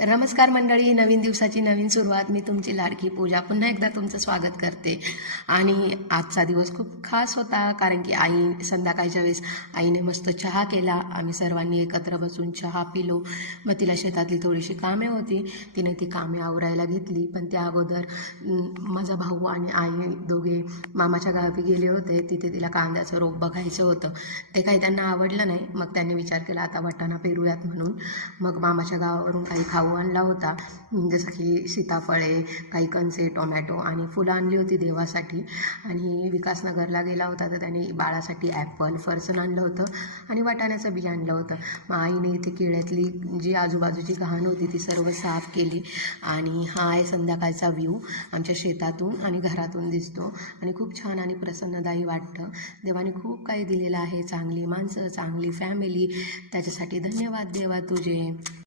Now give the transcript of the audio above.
तर नमस्कार मंडळी, नवीन दिवसाची नवीन सुरुवात. मी तुमची लाडकी पूजा पुन्हा एकदा तुमचं स्वागत करते. आणि आजचा दिवस खूप खास होता, कारण की आई संध्याकाळच्या वेळेस आईने मस्त चहा केला. आम्ही सर्वांनी एकत्र बसून चहा पिलो. मग तिला शेतातली थोडीशी कामे होती, तिने ती कामे आवरायला घेतली. पण त्या अगोदर माझा भाऊ आणि आई दोघे मामाच्या गावी गेले होते. तिथे तिला कांद्याचं रोप बघायचं होतं. ते काही त्यांना आवडलं नाही. मग त्यांनी विचार केला आता वाटाणा पेरूयात म्हणून. मग मामाच्या गावावरून काही खाऊ आणला होता, जसं की सीताफळे, काही कणसे, टोमॅटो आणि फुलं आणली होती देवासाठी. आणि विकासनगरला गेला होता तर त्यांनी बाळासाठी ॲपल, फरसन आणलं होतं आणि वाटाण्याचं बी आणलं होतं. मग आईने इथे केळ्यातली जी आजूबाजूची घाण होती ती सर्व साफ केली. आणि हा आहे संध्याकाळचा व्ह्यू आमच्या शेतातून आणि घरातून दिसतो आणि खूप छान आणि प्रसन्नदायी वाटतं. देवाने खूप काही दिलेलं आहे, चांगली माणसं, चांगली फॅमिली. त्याच्यासाठी धन्यवाद देवा तुझे.